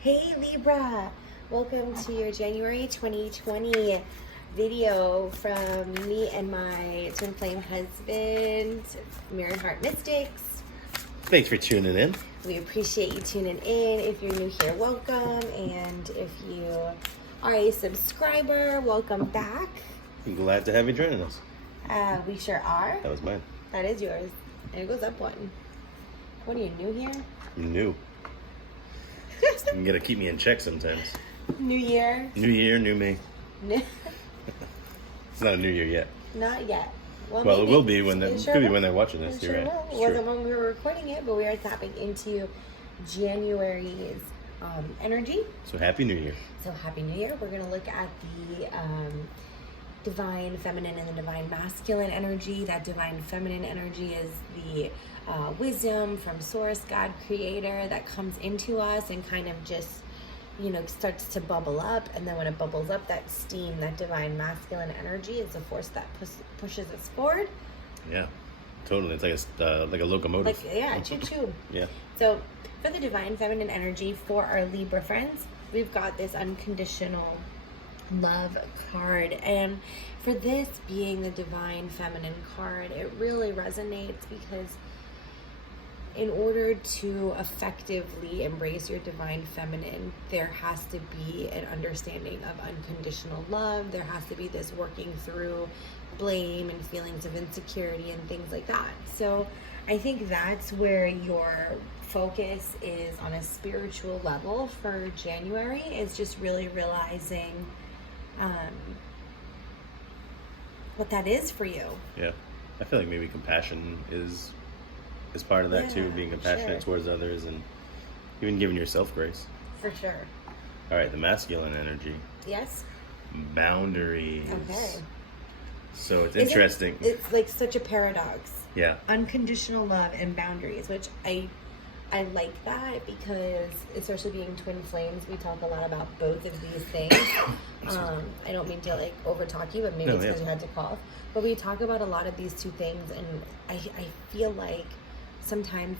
Hey Libra, welcome to your January 2020 video from me and my twin flame husband, Mirrored Heart Mystics. Thanks for tuning in. We appreciate you tuning in. If you're new here, welcome. And if you are a subscriber, welcome back. I'm glad to have you joining us. We sure are. That was mine. That is yours. And it goes up one. What are you, new here? I'm new. You gotta keep me in check sometimes. New year. New year, new me. New- It's not a new year yet. Not yet. Well, maybe. it will be when It could be when they're watching this. It You're sure right. will. It's It wasn't true. when we were recording it, but we are tapping into January's energy. So happy New Year. So happy New Year. We're going to look at the divine feminine and the divine masculine energy. That divine feminine energy is the wisdom from source, God creator, that comes into us and kind of just, starts to bubble up. And then when it bubbles up, that steam, that divine masculine energy is the force that pushes us forward. Yeah, totally. It's like a locomotive. Choo-choo. Yeah. So for the divine feminine energy for our Libra friends, we've got this unconditional love card. And for this being the divine feminine card, it really resonates because in order to effectively embrace your divine feminine, there has to be an understanding of unconditional love. There has to be this working through blame and feelings of insecurity and things like that. So I think that's where your focus is on a spiritual level for January, is just really realizing what that is for you. Yeah. I feel like maybe compassion is part of that too, being compassionate towards others and even giving yourself grace. For sure. All right, the masculine energy. Yes. Boundaries. Okay. So it's interesting. It's like such a paradox. Yeah. Unconditional love and boundaries, which I like that because, especially being twin flames, we talk a lot about both of these things. I don't mean to over talk you, but maybe it's because you had to cough. But we talk about a lot of these two things, and I feel like sometimes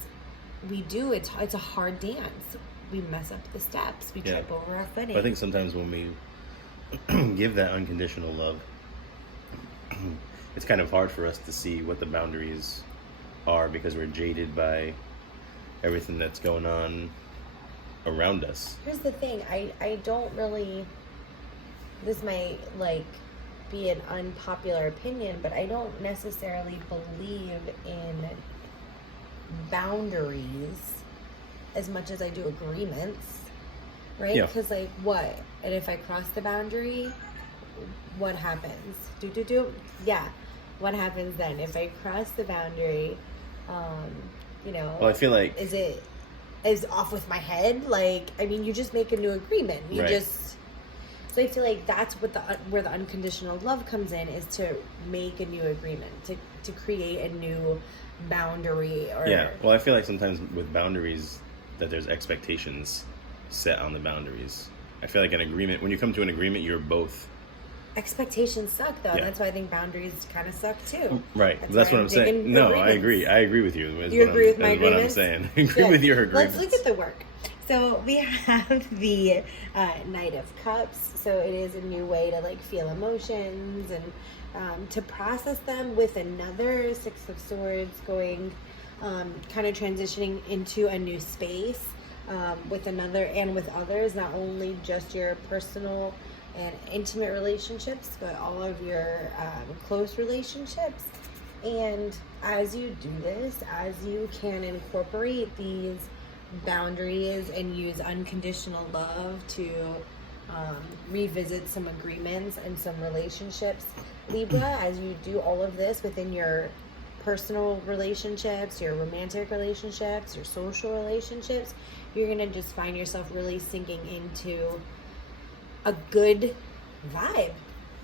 we do. It's a hard dance. We mess up the steps. We trip over our footing. But I think sometimes when we give that unconditional love, it's kind of hard for us to see what the boundaries are because we're jaded by everything that's going on around us. Here's the thing, I don't really, this might be an unpopular opinion, but I don't necessarily believe in boundaries as much as I do agreements, right? Yeah. Because what? And if I cross the boundary, what happens? Yeah. What happens then? If I cross the boundary, Well, I feel like is off with my head. You just make a new agreement. So I feel like that's what where the unconditional love comes in, is to make a new agreement, to create a new boundary. Well, I feel like sometimes with boundaries that there's expectations set on the boundaries. I feel like an agreement, when you come to an agreement, you're both. Expectations suck, though. Yeah. That's why I think boundaries kind of suck too. Right. That's what I'm saying. No, I agree. I agree with you. You agree with my agreements? What I'm saying. I agree with your agreements. Let's look at the work. So we have the Knight of Cups. So it is a new way to feel emotions and to process them, with another Six of Swords going kind of transitioning into a new space with another and with others, not only just your personal and intimate relationships, but all of your close relationships. And as you do this, as you can incorporate these boundaries and use unconditional love to revisit some agreements and some relationships, Libra, as you do all of this within your personal relationships, your romantic relationships, your social relationships, you're going to just find yourself really sinking into a good vibe.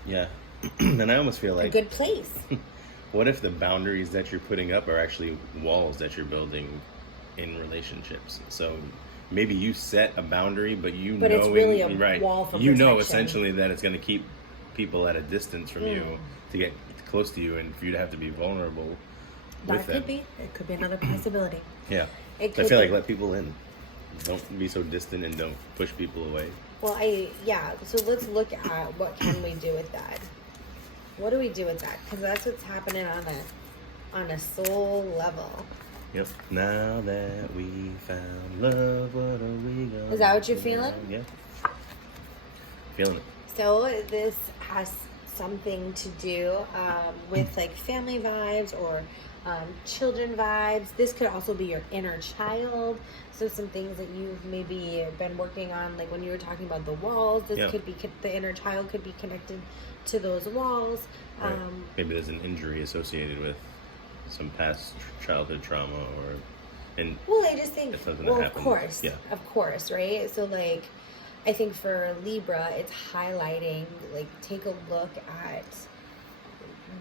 Yeah. And I almost feel like a good place. What if the boundaries that you're putting up are actually walls that you're building in relationships? So maybe you set a boundary, but it's really a wall for protection. Essentially that it's going to keep people at a distance from you to get close to you and for you to have to be vulnerable with them. It could be another possibility. Yeah. I feel like let people in. Don't be so distant and don't push people away. Well, so let's look at what can we do with that. What do we do with that? Because that's what's happening on a soul level. Yep. Now that we found love, what are we gonna Is that what you're feeling? Yeah. Feeling it. So this has something to do with like family vibes or children vibes. This could also be your inner child. So some things that you've maybe been working on, like when you were talking about the walls, this could be, the inner child could be connected to those walls. Right. Maybe there's an injury associated with some past childhood trauma well, I just think, well, of course, right? So like, I think for Libra, it's highlighting, like, take a look at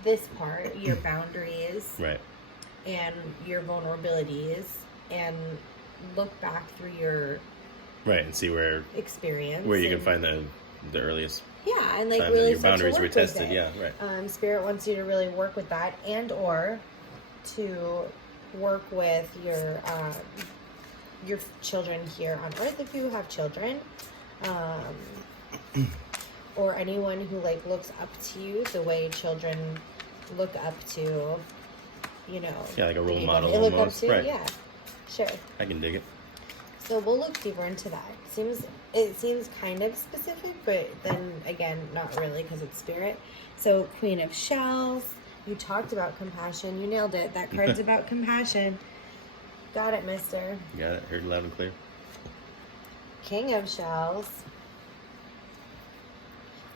this part, your boundaries, right, and your vulnerabilities, and look back through your and see where experience, where you can find the earliest and like time really that your boundaries were tested. Spirit wants you to really work with that, and or to work with your children here on Earth if you have children, or anyone who like looks up to you the way children look up to, like a role model they look almost. up to, right. Sure. I can dig it. So we'll look deeper into that. It seems kind of specific, but then again, not really, because it's spirit. So Queen of Shells, you talked about compassion. You nailed it. That card's about compassion. Got it, mister. Got it. Heard loud and clear. King of Shells.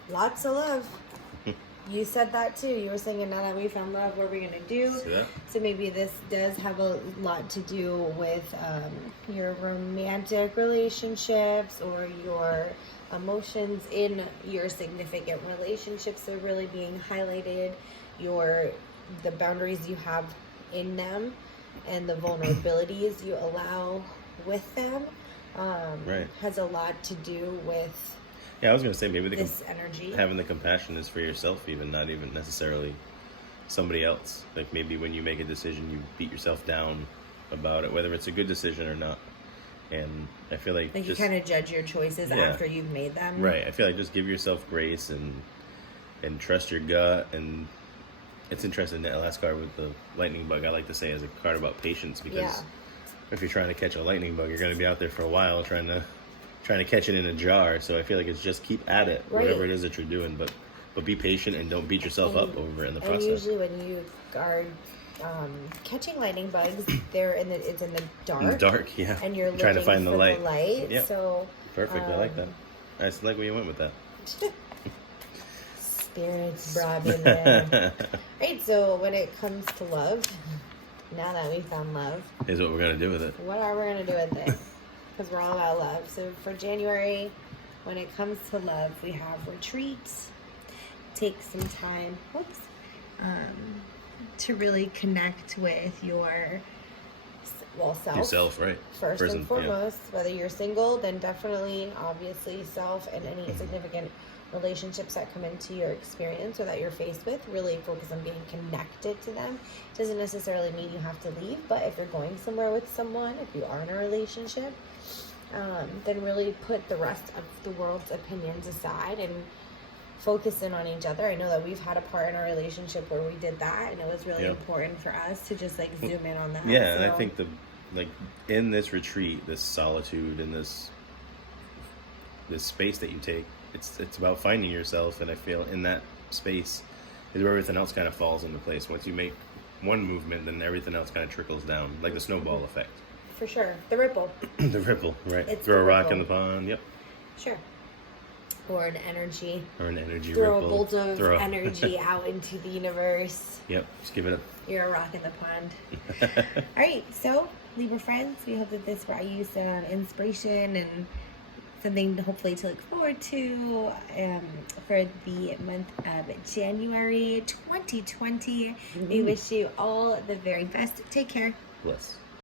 Lots of love. You said that too. You were saying, now that we found love, what are we going to do? So maybe this does have a lot to do with your romantic relationships or your emotions in your significant relationships are really being highlighted. The boundaries you have in them and the vulnerabilities you allow with them has a lot to do with I was going to say maybe this energy. Having the compassion is for yourself, even not even necessarily somebody else. Like maybe when you make a decision, you beat yourself down about it, whether it's a good decision or not. And I feel like you kind of judge your choices after you've made them. Right. I feel like just give yourself grace and trust your gut. And it's interesting, that last card with the lightning bug, I like to say, is a card about patience, because if you're trying to catch a lightning bug, you're going to be out there for a while trying to catch it in a jar. So I feel like it's just keep at it, whatever it is that you're doing, but be patient and don't beat yourself up over it in the process. And usually when you are catching lightning bugs, it's in the dark. In the dark, and you're trying to find the light. Yep. So perfect. I like that. I just like where you went with that. Spirits brought me there. Right. So when it comes to love, now that we found love, is what we're gonna do with it. What are we gonna do with it? Because we're all about love. So for January, when it comes to love, we have retreats. Take some time, to really connect with your self. Yourself, right? First and foremost, whether you're single, then definitely, obviously, self and any significant relationships that come into your experience or that you're faced with. Really focus on being connected to them. Doesn't necessarily mean you have to leave, but if you're going somewhere with someone, if you are in a relationship, then really put the rest of the world's opinions aside and focus in on each other. I know that we've had a part in our relationship where we did that, and it was really important for us to just like zoom in on that. Yeah, and I think in this retreat, this solitude and this space that you take, it's about finding yourself, and I feel in that space is where everything else kind of falls into place. Once you make one movement, then everything else kind of trickles down, like the snowball effect. For sure. The ripple. The ripple, right. Throw a rock in the pond, yep. Sure. Or an energy. Throw a bolt of energy out into the universe. Yep, just give it up. You're a rock in the pond. All right, so Libra friends, we hope that this brought you some inspiration and something hopefully to look forward to for the month of January 2020. We wish you all the very best. Take care. Bless.